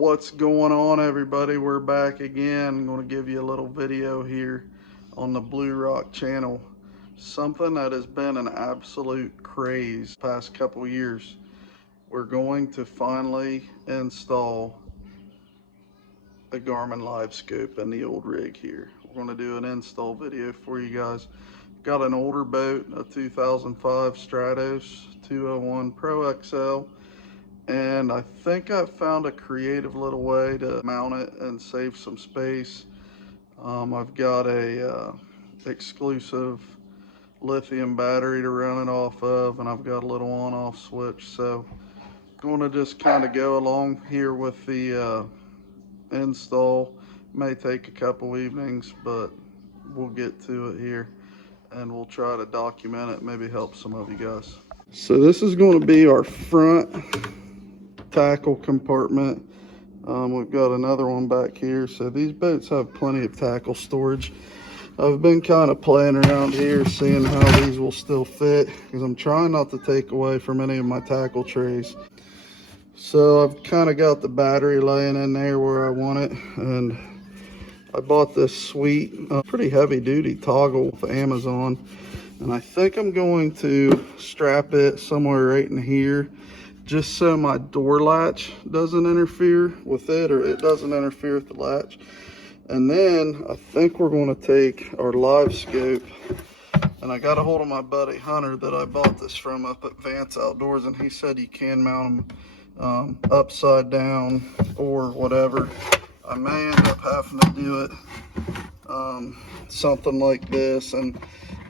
What's going on, everybody? We're back again. I'm going to give you a little video here on the Blue Rock channel. Something that has been an absolute craze the past couple years. We're going to finally install a Garmin Livescope in the old rig here. We're going to do an install video for you guys. Got an older boat, a 2005 Stratos 201 Pro XL. And I think I found a creative little way to mount it and save some space. I've got a exclusive lithium battery to run it off of, and I've got a little on-off switch. So I'm going to just kind of go along here with the install. May take a couple evenings, but we'll get to it here and we'll try to document it, maybe help some of you guys. So this is going to be our front tackle compartment. We've got another one back here. So these boats have plenty of tackle storage. I've been kind of playing around here, seeing how these will still fit, because I'm trying not to take away from any of my tackle trays. So I've kind of got the battery laying in there where I want it, and I bought this sweet, pretty heavy duty toggle with Amazon, and I think I'm going to strap it somewhere right in here, just so my door latch doesn't interfere with it, or it doesn't interfere with the latch. And then I think we're going to take our Livescope, and I got a hold of my buddy Hunter that I bought this from up at Vance Outdoors, and he said you can mount them upside down or whatever. I may end up having to do it something like this and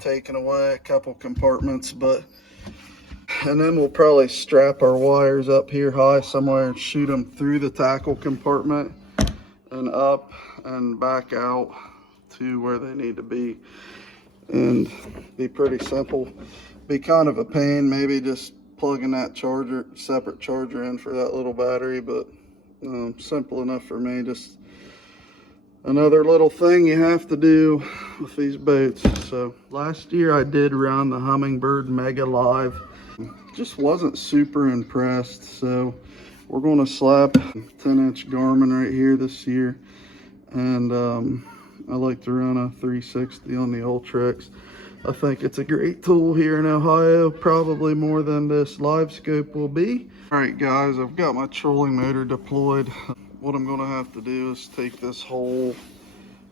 taking away a couple compartments, and then we'll probably strap our wires up here high somewhere and shoot them through the tackle compartment and up and back out to where they need to be. And be pretty simple. Be kind of a pain, maybe just plugging that separate charger in for that little battery, but simple enough for me. Just another little thing you have to do with these boats. So last year I did run the Humminbird Mega Live. Just wasn't super impressed, so we're going to slap 10-inch Garmin right here this year, and I like to run a 360 on the Ultrex. I think it's a great tool here in Ohio, probably more than this Livescope will be. All right guys, I've got my trolling motor deployed. What I'm going to have to do is take this whole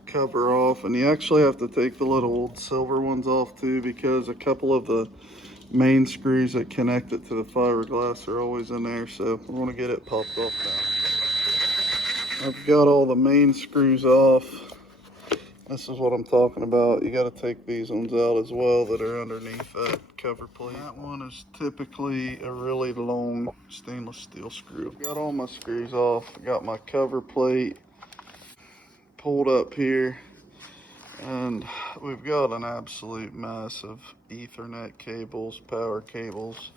cover off, and you actually have to take the little old silver ones off too, because a couple of the main screws that connect it to the fiberglass are always in there. So we're going to get it popped off now. I've got all the main screws off. This is what I'm talking about. You got to take these ones out as well that are underneath that cover plate. That one is typically a really long stainless steel screw. I've got all my screws off. I got my cover plate pulled up here, and we've got an absolute mess of Ethernet cables, power cables.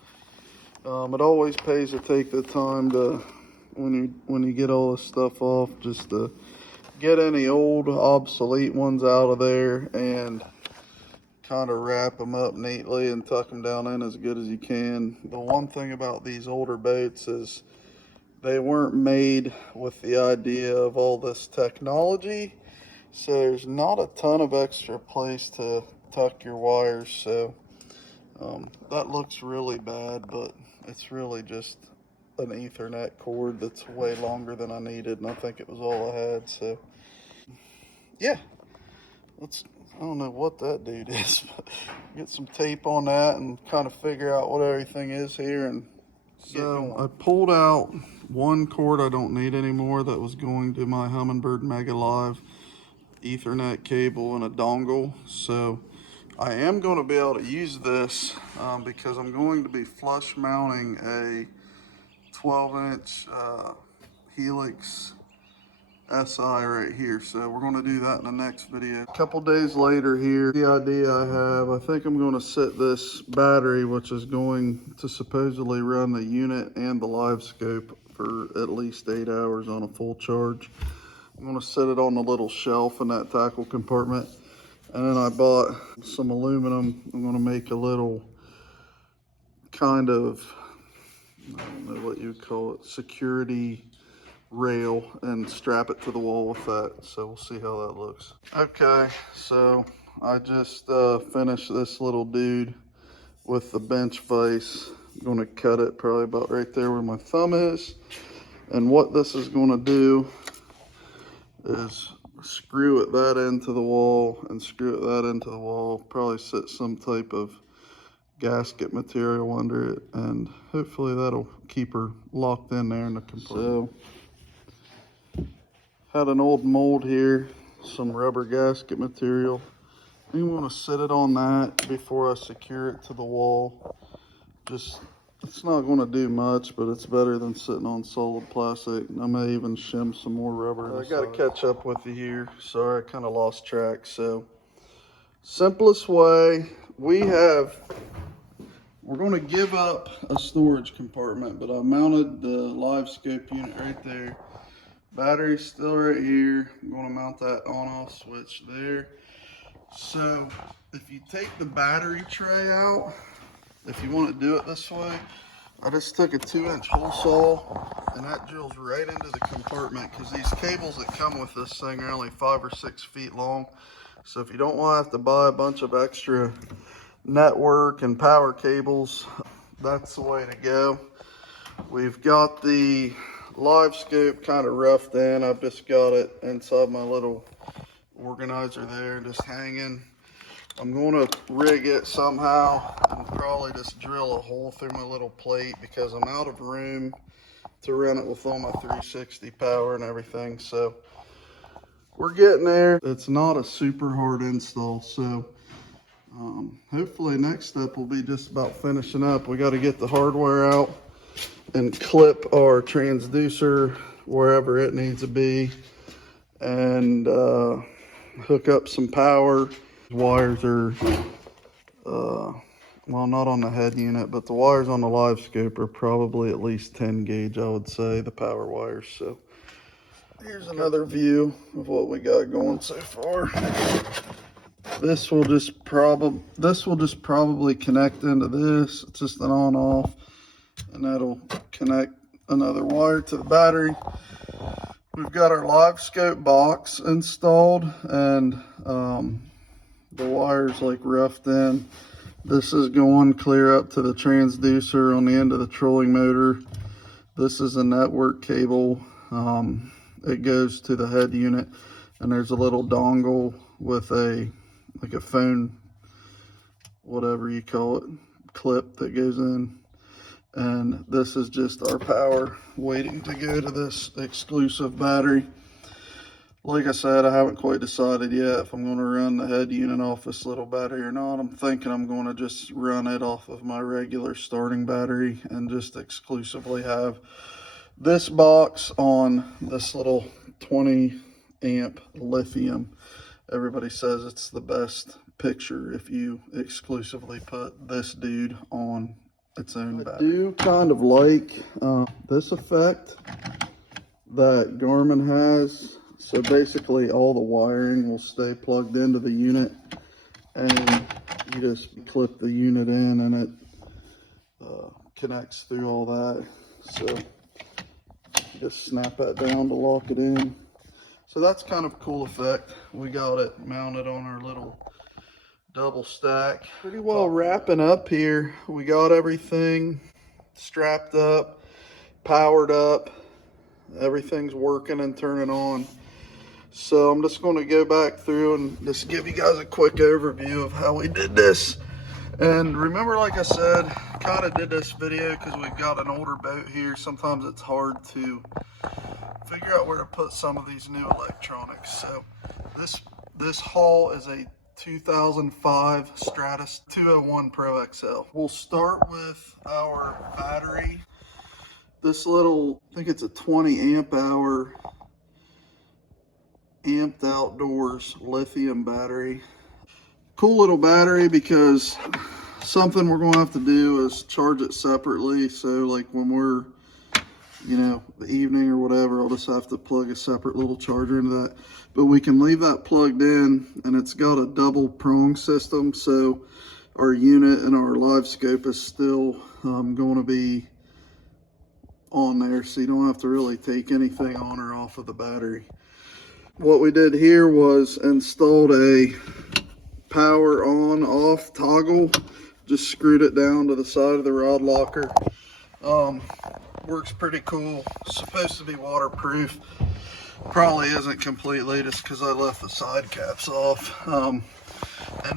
It always pays to take the time to, when you get all this stuff off, just to get any old obsolete ones out of there and kind of wrap them up neatly and tuck them down in as good as you can. The one thing about these older boats is they weren't made with the idea of all this technology. So there's not a ton of extra place to tuck your wires. So that looks really bad, but it's really just an Ethernet cord that's way longer than I needed, and I think it was all I had. So yeah, I don't know what that dude is, but get some tape on that and kind of figure out what everything is here. And so I pulled out one cord I don't need anymore that was going to my Humminbird Mega Live Ethernet cable and a dongle. So I am going to be able to use this because I'm going to be flush mounting a 12-inch Helix SI right here. So we're going to do that in the next video. A couple days later here, the idea I have, I think I'm going to set this battery, which is going to supposedly run the unit and the Livescope for at least 8 hours on a full charge. I'm going to set it on the little shelf in that tackle compartment. And then I bought some aluminum. I'm going to make a little kind of, I don't know what you would call it, security rail and strap it to the wall with that. So we'll see how that looks. Okay, so I just finished this little dude with the bench vise. I'm going to cut it probably about right there where my thumb is. And what this is going to do is screw it that into the wall and screw it that into the wall. Probably set some type of gasket material under it, and hopefully that'll keep her locked in there in the compartment. So, had an old mold here, some rubber gasket material. You want to set it on that before I secure it to the wall. Just, it's not going to do much, but it's better than sitting on solid plastic. I may even shim some more rubber. I got to catch up with you here. Sorry, I kind of lost track. So, simplest way, we're going to give up a storage compartment, but I mounted the Livescope unit right there. Battery's still right here. I'm going to mount that on-off switch there. So if you take the battery tray out, if you want to do it this way, I just took a 2-inch hole saw and that drills right into the compartment, because these cables that come with this thing are only 5 or 6 feet long. So if you don't want to have to buy a bunch of extra network and power cables, that's the way to go. We've got the Livescope kind of roughed in. I've just got it inside my little organizer there, just hanging. I'm going to rig it somehow and probably just drill a hole through my little plate, because I'm out of room to run it with all my 360 power and everything. So we're getting there. It's not a super hard install, so hopefully next step will be just about finishing up. We got to get the hardware out and clip our transducer wherever it needs to be, and hook up some power. Wires are well, not on the head unit, but the wires on the Livescope are probably at least 10 gauge, I would say, the power wires. So here's another view of what we got going so far. This will just probably connect into this. It's just an on-off, and that'll connect another wire to the battery. We've got our Livescope box installed, and the wire's like roughed in. This is going clear up to the transducer on the end of the trolling motor. This is a network cable. It goes to the head unit, and there's a little dongle with like a phone, whatever you call it, clip that goes in. And this is just our power waiting to go to this exclusive battery. Like I said, I haven't quite decided yet if I'm going to run the head unit off this little battery or not. I'm thinking I'm going to just run it off of my regular starting battery and just exclusively have this box on this little 20 amp lithium. Everybody says it's the best picture if you exclusively put this dude on its own battery. I do kind of like this effect that Garmin has. So basically all the wiring will stay plugged into the unit, and you just clip the unit in and it connects through all that. So you just snap that down to lock it in. So that's kind of a cool effect. We got it mounted on our little double stack. Pretty well wrapping up here. We got everything strapped up, powered up. Everything's working and turning on. So I'm just going to go back through and just give you guys a quick overview of how we did this. And remember, like I said, kind of did this video because we've got an older boat here. Sometimes it's hard to figure out where to put some of these new electronics. So this haul is a 2005 Stratos 201 Pro XL. We'll start with our battery. This little, I think it's a 20 amp hour amped outdoors lithium battery. Cool little battery, because something we're going to have to do is charge it separately. So like when we're, you know, the evening or whatever, I'll just have to plug a separate little charger into that. But we can leave that plugged in, and it's got a double prong system. So our unit and our Livescope is still going to be on there, so you don't have to really take anything on or off of the battery. What we did here was installed a power on off toggle, just screwed it down to the side of the rod locker. Works pretty cool. Supposed to be waterproof, probably isn't completely, just because I left the side caps off. And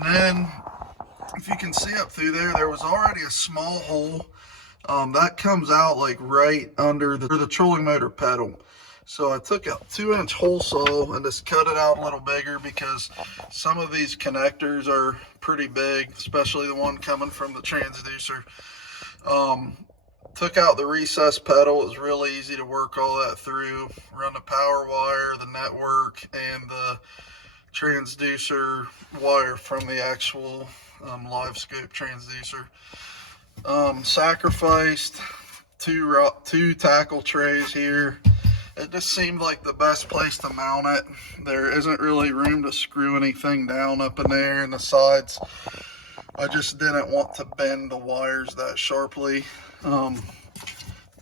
then if you can see up through there, there was already a small hole that comes out like right under the trolling motor pedal. So I took a 2-inch hole saw and just cut it out a little bigger, because some of these connectors are pretty big, especially the one coming from the transducer. Took out the recessed pedal. It was really easy to work all that through. Run the power wire, the network, and the transducer wire from the actual Livescope transducer. Sacrificed two tackle trays here. It just seemed like the best place to mount it. There isn't really room to screw anything down up in there, and the sides, I just didn't want to bend the wires that sharply.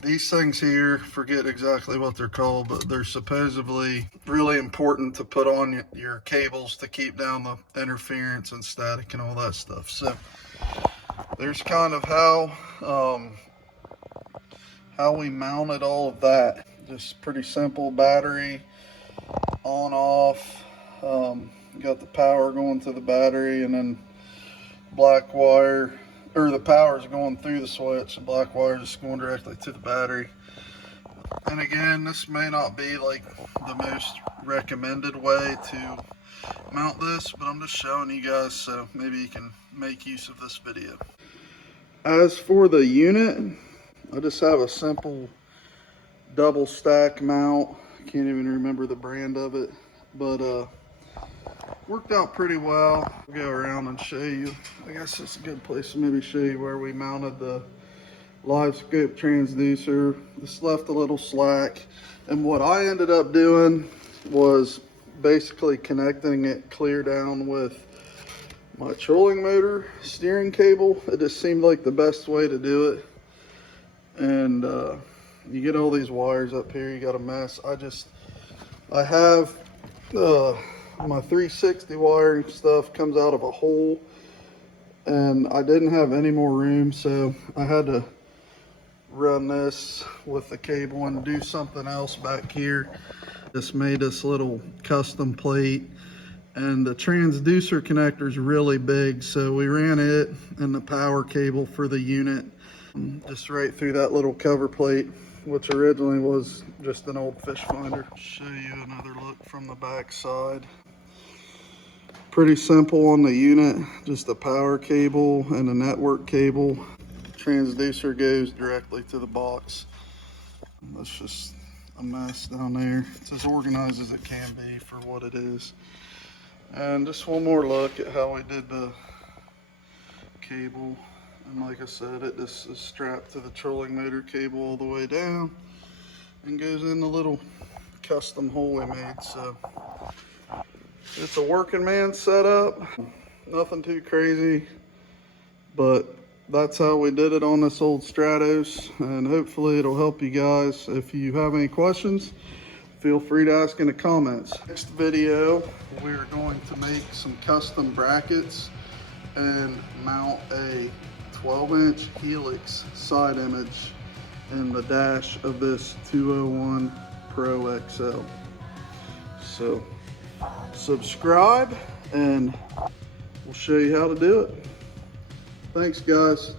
These things here, forget exactly what they're called, but they're supposedly really important to put on your cables to keep down the interference and static and all that stuff. So there's kind of how we mounted all of that. Just pretty simple. Battery on off, got the power going to the battery, and then black wire, or the power is going through the switch, and black wire just going directly to the battery. And again, this may not be like the most recommended way to mount this, but I'm just showing you guys so maybe you can make use of this video. As for the unit, I just have a simple double stack mount. I can't even remember the brand of it, but worked out pretty well. I'll go around and show you. I guess it's a good place to maybe show you where we mounted the Livescope transducer. This left a little slack, and what I ended up doing was basically connecting it clear down with my trolling motor steering cable. It just seemed like the best way to do it. And you get all these wires up here, you got a mess. I have my 360 wiring stuff comes out of a hole, and I didn't have any more room, so I had to run this with the cable and do something else back here. Just made this little custom plate, and the transducer connector is really big, so we ran it and the power cable for the unit just right through that little cover plate, which originally was just an old fish finder. Show you another look from the back side. Pretty simple on the unit, just a power cable and a network cable. Transducer goes directly to the box. That's just a mess down there. It's as organized as it can be for what it is. And just one more look at how we did the cable. And like I said, it just is strapped to the trolling motor cable all the way down and goes in the little custom hole we made. So it's a working man setup, nothing too crazy, but that's how we did it on this old Stratos, and hopefully it'll help you guys. If you have any questions, feel free to ask in the comments. Next video, we're going to make some custom brackets and mount a 12-inch helix side image in the dash of this 201 Pro XL. So subscribe and we'll show you how to do it. Thanks guys.